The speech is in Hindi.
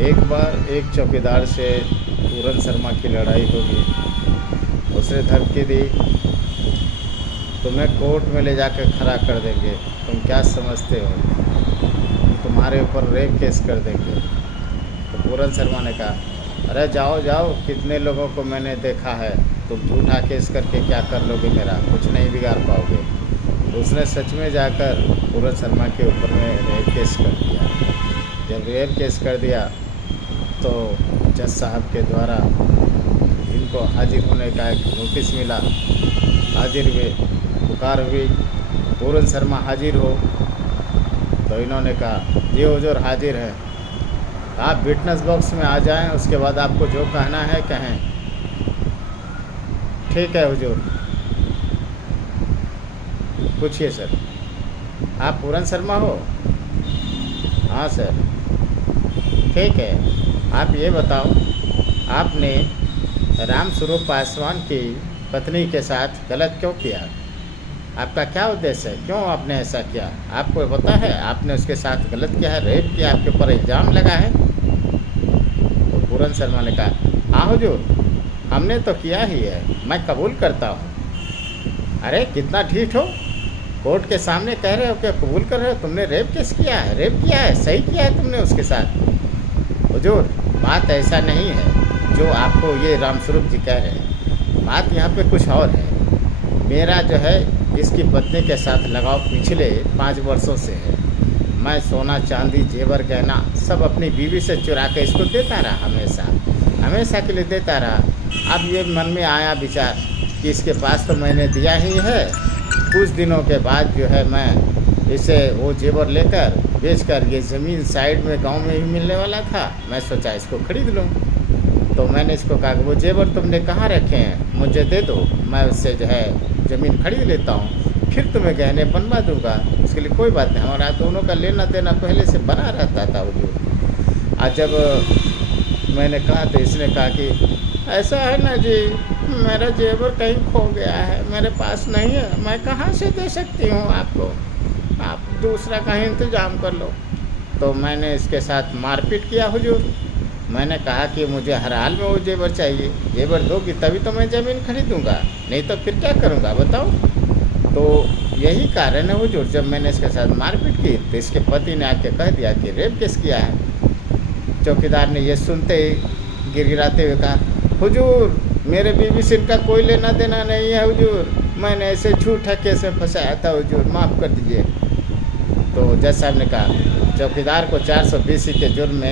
एक बार एक चौकीदार से पूरन शर्मा की लड़ाई होगी। उसने धमकी दी, तुम्हें कोर्ट में ले जाकर खड़ा कर देंगे, तुम क्या समझते हो, तुम्हारे ऊपर रेप केस कर देंगे। तो पूरन शर्मा ने कहा, अरे जाओ जाओ, कितने लोगों को मैंने देखा है, तुम झूठा केस करके क्या कर लोगे, मेरा कुछ नहीं बिगाड़ पाओगे। तो उसने सच में जाकर पूरन शर्मा के ऊपर में रेप केस कर दिया। जब रेप केस कर दिया तो जज साहब के द्वारा इनको हाजिर होने का एक नोटिस मिला। हाजिर हुए, पुकार हुई, पूरन शर्मा हाजिर हो। तो इन्होंने कहा, जी हुजूर हाजिर है, आप विटनेस बॉक्स में आ जाएं, उसके बाद आपको जो कहना है कहें। ठीक है हुजूर। पूछिए सर, आप पूरन शर्मा हो? हाँ सर। ठीक है, आप ये बताओ, आपने रामस्वरूप पासवान की पत्नी के साथ गलत क्यों किया? आपका क्या उद्देश्य है, क्यों आपने ऐसा किया? आपको पता है आपने उसके साथ गलत किया है, रेप किया, आपके ऊपर इल्ज़ाम लगा है। तो पूरन शर्मा ने कहा, हाँ हुजूर, हमने तो किया ही है, मैं कबूल करता हूँ। अरे कितना ढीठ हो, कोर्ट के सामने कह रहे हो कि कबूल कर रहे हो, तुमने रेप केस किया है, रेप किया है, सही किया है तुमने उसके साथ। हुजूर, बात ऐसा नहीं है जो आपको ये रामस्वरूप जी कह रहे हैं, बात यहाँ पे कुछ और है। मेरा जो है इसकी पत्नी के साथ लगाव पिछले 5 वर्षों से है। मैं सोना चांदी जेवर गहना सब अपनी बीवी से चुरा के इसको देता रहा, हमेशा के लिए देता रहा। अब ये मन में आया विचार कि इसके पास तो मैंने दिया ही है, कुछ दिनों के बाद जो है मैं इसे वो जेवर लेकर बेचकर, ये ज़मीन साइड में गांव में ही मिलने वाला था, मैं सोचा इसको खरीद लूँ। तो मैंने इसको कहा कि वो जेवर तुमने कहाँ रखे हैं, मुझे दे दो, मैं उससे जो है ज़मीन खरीद लेता हूँ, फिर तुम्हें गहने बनवा दूँगा, उसके लिए कोई बात नहीं, हमारा दोनों का लेना देना पहले से बना रहता था हुजूर। आज जब मैंने कहा तो इसने कहा कि ऐसा है ना जी, मेरा जेवर कहीं खो गया है, मेरे पास नहीं है, मैं कहाँ से दे सकती हूँ आपको, आप दूसरा कहीं इंतज़ाम कर लो। तो मैंने इसके साथ मारपीट किया हुजूर। मैंने कहा कि मुझे हर हाल में वो जेवर चाहिए, जेवर दोगी तभी तो मैं ज़मीन खरीदूँगा, नहीं तो फिर क्या करूँगा बताओ। तो यही कारण है हुजूर, जब मैंने इसके साथ मारपीट की तो इसके पति ने आके कह दिया कि रेप केस किया है। चौकीदार ने ये सुनते ही गिड़गिड़ाते हुए कहा, हुजूर, मेरे बीवी से इनका कोई लेना देना नहीं है हुजूर, मैंने ऐसे झूठा केस में फंसाया था हुजूर, माफ़ कर दीजिए। तो जज साहब ने कहा, चौकीदार को 420 के जुर्म में